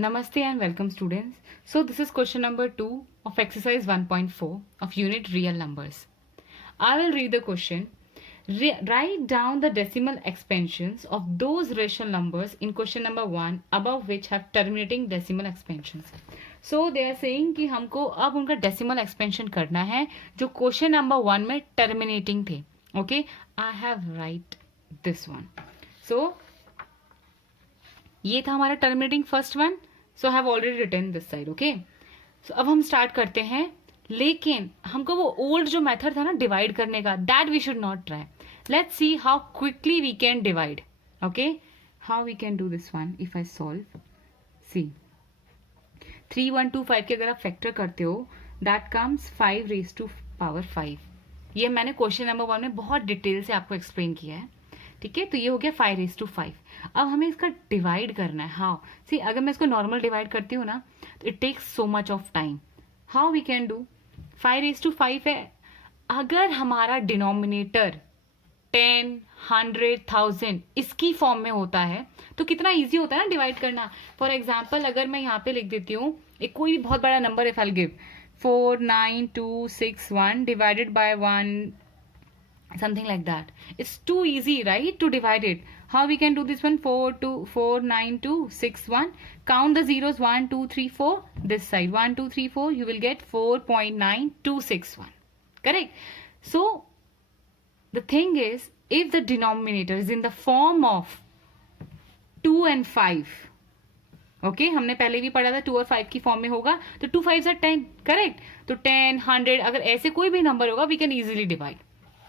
Namaste and welcome students. So this is question number 2 of exercise 1.4 of unit real numbers. I will read the question. Write down the decimal expansions of those rational numbers in question number 1 above which have terminating decimal expansions. So they are saying कि हमको अब उनका decimal expansion करना है जो question number 1 में terminating थे. Okay, I have write this one. So ये था हमारा terminating first one. So I have already written this side. Okay, so अब हम स्टार्ट करते हैं. लेकिन हमको वो ओल्ड जो मेथड था ना डिवाइड करने का, that we should not try. Let's see how quickly we can divide. Okay, how we can do this one. If I solve, see 3 1 2 5 के अगर आप फैक्टर करते हो that comes 5 raise to power 5. ये मैंने क्वेश्चन नंबर 1 में बहुत detail से आपको एक्सप्लेन किया है. ठीक है, तो ये हो गया 5 रेज टू 5. अब हमें इसका डिवाइड करना है. हाउ? सी, अगर मैं इसको नॉर्मल डिवाइड करती हूँ ना तो it takes so much of time. How we can do. 5 raise to 5 है. अगर हमारा डिनोमिनेटर 10, 100, 1000 इसकी फॉर्म में होता है तो कितना ईजी होता है ना डिवाइड करना. फॉर एग्जाम्पल अगर मैं यहाँ पे लिख देती हूँ एक कोई भी बहुत बड़ा number, if I give 49261 divided by 1, something like that. It's too easy, right, to divide it. How we can do this one? 49261. Count the zeros 1 2 3 4 this side. 1 2 3 4. You will get 4.9261. Correct. So the thing is, if the denominator is in the form of 2 and 5, okay हमने पहले भी पढ़ा था 2 और 5 की form में होगा तो 2 5 are 10. करेक्ट. तो 10, 100 अगर ऐसे कोई भी नंबर होगा वी कैन इजीली डिवाइड.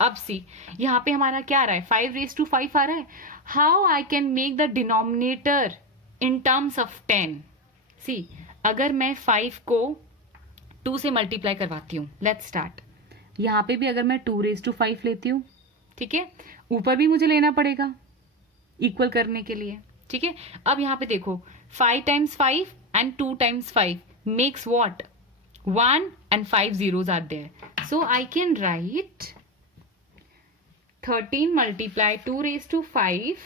अब सी यहाँ पे हमारा क्या आ रहा है, 5 रेज टू 5 आ रहा है. How I can make the denominator in terms of 10. सी, अगर मैं 5 को 2 से मल्टीप्लाई करवाती हूँ, लेट्स स्टार्ट. यहाँ पे भी अगर मैं 2 रेज टू 5 लेती हूँ, ठीक है, ऊपर भी मुझे लेना पड़ेगा इक्वल करने के लिए. ठीक है, अब यहाँ पे देखो 5 times 5 and 2 times 5 makes what, 1 and 5 zeros are there. So I can write 13 multiply 2 raised to 5,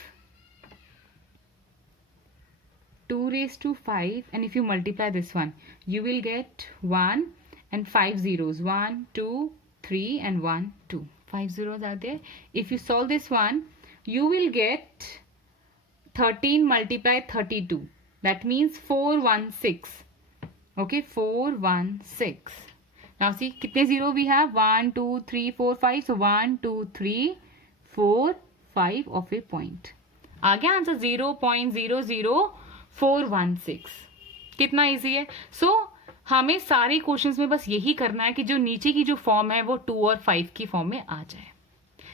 2 raised to 5, and if you multiply this one you will get 1 and 5 zeros, 1 2 3 and 1 2, 5 zeros are there. If you solve this one you will get 13 multiply 32, that means 416. okay, 416. Now see कितने zero we have, 1 2 3 4 5. so 1 2 3 4 5 of a point. आ गया answer 0.00416. कितना easy है. सो हमें सारे questions में बस यही करना है कि जो नीचे की जो फॉर्म है वो 2 और 5 की फॉर्म में आ जाए.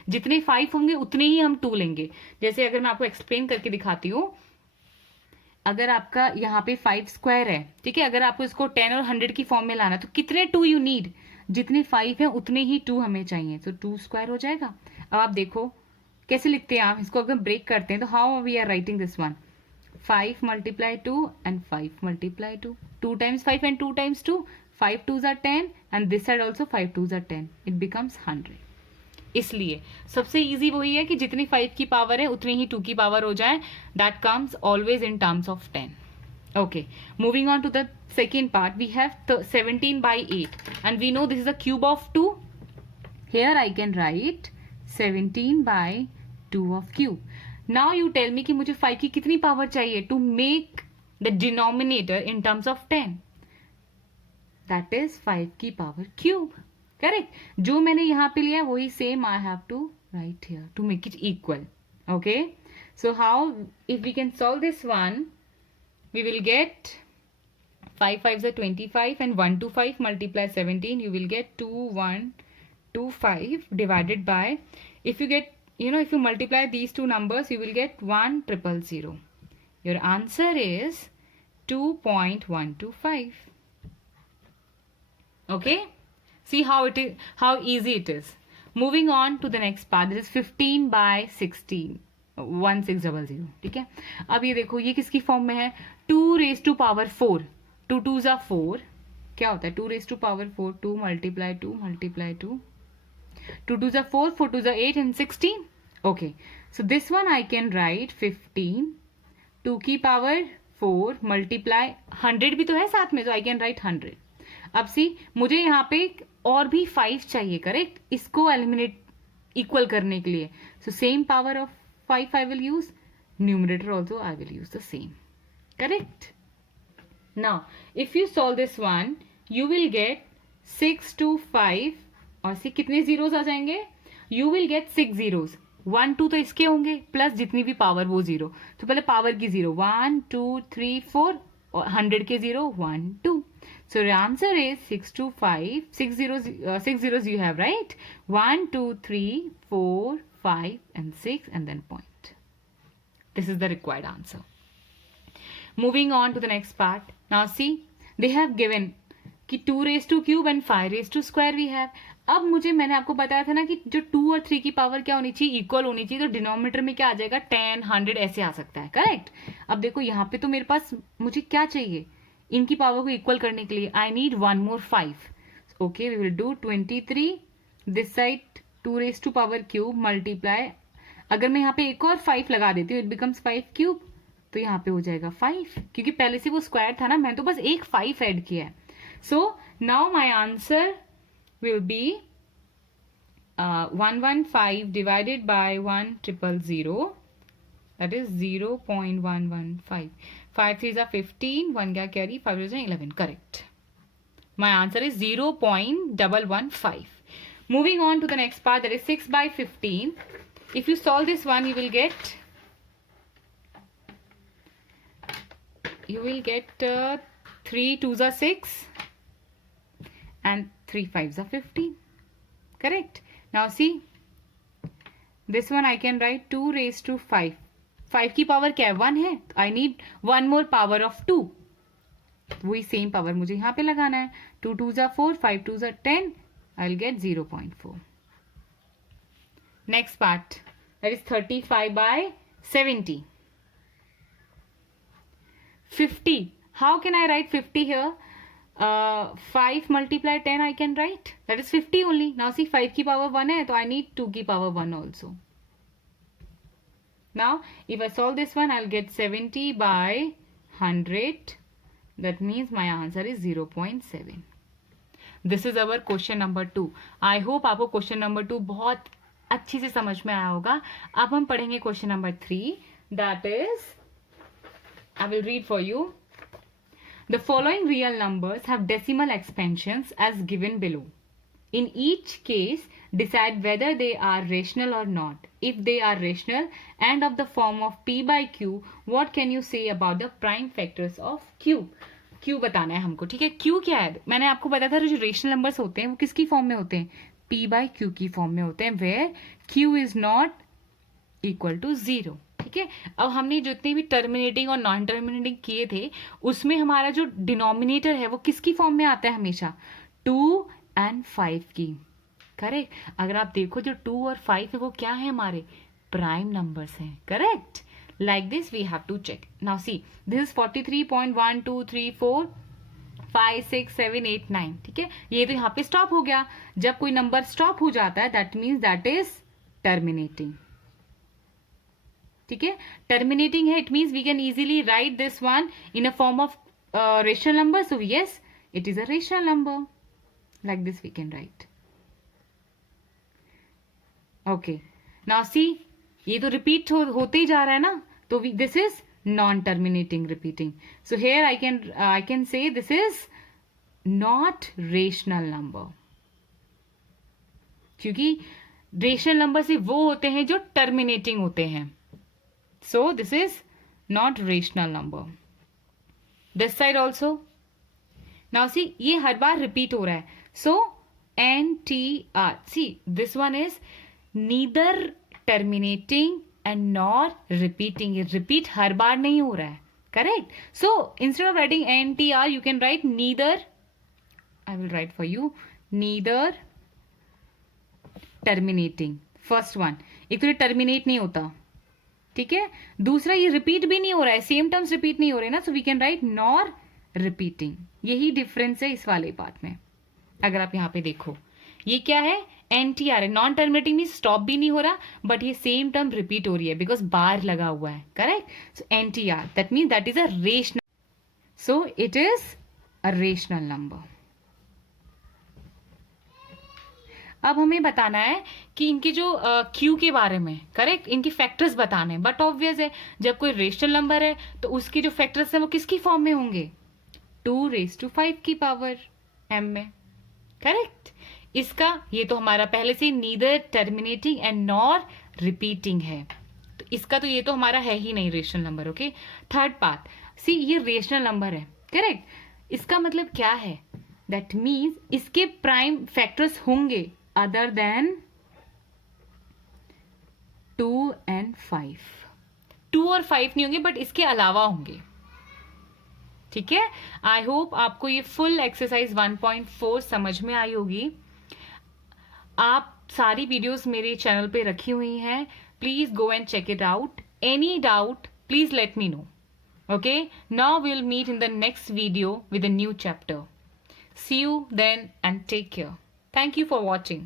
जितने 5 होंगे उतने ही हम 2 लेंगे. जैसे अगर मैं आपको एक्सप्लेन करके दिखाती हूँ, अगर आपका यहाँ पे 5 स्क्वायर है, ठीक है, अगर आपको इसको 10 और 100 की फॉर्म में लाना तो कितने 2 यू नीड, जितने 5 हैं उतने ही 2 हमें चाहिए. तो 2 स्क्वायर हो जाएगा. अब आप देखो कैसे लिखते हैं आप इसको. अगर ब्रेक करते हैं तो how we are writing this one, 5 multiply 2 and 5 multiply 2, 2 times 5 and 2 times 2, 5 2s are 10 and this side also 5 2s are 10, it becomes 100. इसलिए सबसे इजी वही है कि जितनी 5 की पावर है उतनी ही 2 की पावर हो जाए. That comes always in terms of 10. okay, moving on to the second part, we have 17 by 8 and we know this is the cube of 2. here I can write 17 by 2 of cube. now you tell me कि मुझे 5 की कितनी power चाहिए to make the denominator in terms of 10. that is 5 की power cube. Correct. जो मैंने यहाँ पे लिया वही same I have to write here to make it equal. Okay, so how if we can solve this one, we will get 5 5s are 25 and 1 2 5 multiply 17, you will get 2125 divided by, if you get, if you multiply these two numbers you will get 1000. your answer is 2.125. okay, see how it is, how easy it is. Moving on to the next part, this is 15 by 16, 1600. ठीक है, अब ये देखो ये किसकी form में है, 2 raised to power 4, 2 2s are 4. क्या होता है 2 raised to power 4, 2 multiply 2 multiply 2, 2 2s are 4, 4 2s are 8 and 16. okay, so this one I can write 15, 2 की पावर 4 मल्टीप्लाई 100 भी तो है साथ में, तो आई कैन राइट 100. अब सी मुझे यहाँ पे और भी 5 चाहिए, करेक्ट, इसको एलिमिनेट इक्वल करने के लिए. So same power of 5 I will use, numerator also I will use the same, correct. Now if you solve this one you will get 6 to 5 और सी कितने जीरोस आ जाएंगे, यू विल गेट 6 जीरोस. 1 2 तो इसके होंगे plus जितनी भी power वो zero. तो पहले पावर की जीरो 1 2 3 4 और 100 के zero 1 2. So your answer is 6 to 5. 6 zeros you have, right? 1 2 3 4 5 and 6 and then point. This is the required answer. Moving on to the next part. Now see, they have given कि 2 raised to cube and 5 raised to square we have. अब मैंने आपको बताया था ना कि जो 2 और 3 की पावर क्या होनी चाहिए, इक्वल होनी चाहिए. तो डिनोमिनेटर में क्या आ जाएगा, 10 100 ऐसे आ सकता है, करेक्ट. अब देखो यहाँ पे तो मेरे पास मुझे क्या चाहिए, इनकी पावर को इक्वल करने के लिए I need 1 more 5. Okay, we will do 23 this side 2 raised to power cube multiply. अगर मैं यहाँ पे एक और 5 लगा देती हूँ, इट बिकम्स 5 क्यूब, तो यहाँ पे हो जाएगा 5, क्योंकि पहले से वो स्क्वायर था ना, मैंने तो बस एक 5 ऐड किया है. So now my answer will be 115 divided by 1000, that is 0.115. 5 3s are 15, 1 gya carry, 5 is 11, correct. My answer is 0.115. Moving on to the next part, that is 6 by 15. If you solve this one, you will get 3 2s are 6 and 3 5s are 15, correct. Now see, this one I can write 2 raised to 5. 5 की power क्या है, 1 है. आई need 1 more power of 2. वही same power मुझे यहाँ पे लगाना है. 2 2s are 4, 5 2s are 10, I will get 0.4. Next part, that is 35 by 70. 50. How can I write 50 here? 5 multiply 10 I can write, that is 50 only. Now see, 5 की power 1 है, तो I need 2 की power 1 also. Now if I solve this one, I'll get 70 by 100. That means my answer is 0.7. This is our question number 2. I hope आपको question number 2 बहुत अच्छी से समझ में आया होगा. अब हम पढ़ेंगे question number 3. That is, I will read for you. The following real numbers have decimal expansions as given below. In each case, decide whether they are rational or not. If they are rational and of the form of p by q, what can you say about the prime factors of q? q बताना है हमको, ठीक है. q क्या है, मैंने आपको बताया था, जो रेशनल नंबर्स होते हैं वो किसकी फॉर्म में होते हैं, p by q की फॉर्म में होते हैं, where q is not equal to 0. ठीक है. अब हमने जितने भी टर्मिनेटिंग और नॉन टर्मिनेटिंग किए थे, उसमें हमारा जो डिनोमिनेटर है वो किसकी फॉर्म में आता है, हमेशा 2 and 5 की, करेक्ट. अगर आप देखो जो 2 और 5 है वो क्या है, हमारे प्राइम नंबर्स हैं, correct. Like this we have to check. Now see, this is 43.1 2 3 4 5 6 7 8 9. ठीक है, ये तो यहाँ पे स्टॉप हो गया. जब कोई नंबर स्टॉप हो जाता है, that means that is terminating. ठीक है, टर्मिनेटिंग है, it means we can easily write this one in a form of rational number. So yes, it is a rational number. Like this we can write. Okay, now see, ये तो repeat होते ही जा रहा है ना, तो this is non terminating repeating. So here I can say this is not rational number, क्योंकि rational number से वो होते हैं जो टर्मिनेटिंग होते हैं. So this is not rational number. This side also. Now see, ये हर बार repeat हो रहा है. So NTR. See, this one is neither terminating and nor repeating. ये repeat हर बार नहीं हो रहा है, correct? So instead of writing NTR, you can write neither. I will write for you. Neither terminating. First one. एक तो ये terminate नहीं होता, ठीक है. दूसरा, ये रिपीट भी नहीं हो रहा है, सेम टर्म्स रिपीट नहीं हो रहे ना, so we can write nor repeating. यही डिफरेंस है इस वाले पार्ट में. अगर आप यहाँ पे देखो, ये क्या है, NTR है, नॉन टर्मिनेटिंग मीन स्टॉप भी नहीं हो रहा, बट ये सेम टर्म रिपीट हो रही है बिकॉज बार लगा हुआ है. Correct. So NTR that mean that is a rational. So it is a rational number. अब हमें बताना है कि इनके जो क्यू के बारे में. करेक्ट. इनके फैक्टर्स बताने हैं. बट ऑब्वियस है, जब कोई रेशनल नंबर है तो उसके जो फैक्टर्स हैं वो किसकी फॉर्म में होंगे? 2⁵ की पावर m में. करेक्ट. इसका ये तो हमारा पहले से neither terminating and nor repeating है, तो इसका तो ये तो हमारा है ही नहीं rational number. Okay. Third part, c ये रेशनल नंबर है. करेक्ट. इसका मतलब क्या है? दैट मीन्स इसके प्राइम फैक्टर्स होंगे अदर देन 2 and 5. 2 और 5 नहीं होंगे, बट इसके अलावा होंगे. ठीक है. आई होप आपको ये फुल एक्सरसाइज 1.4 समझ में आई होगी. आप सारी वीडियोस मेरे चैनल पे रखी हुई हैं. Please go and check it out. Any doubt please let me know. Okay. Now we will meet in the next video with a new chapter. See you then and take care. Thank you for watching.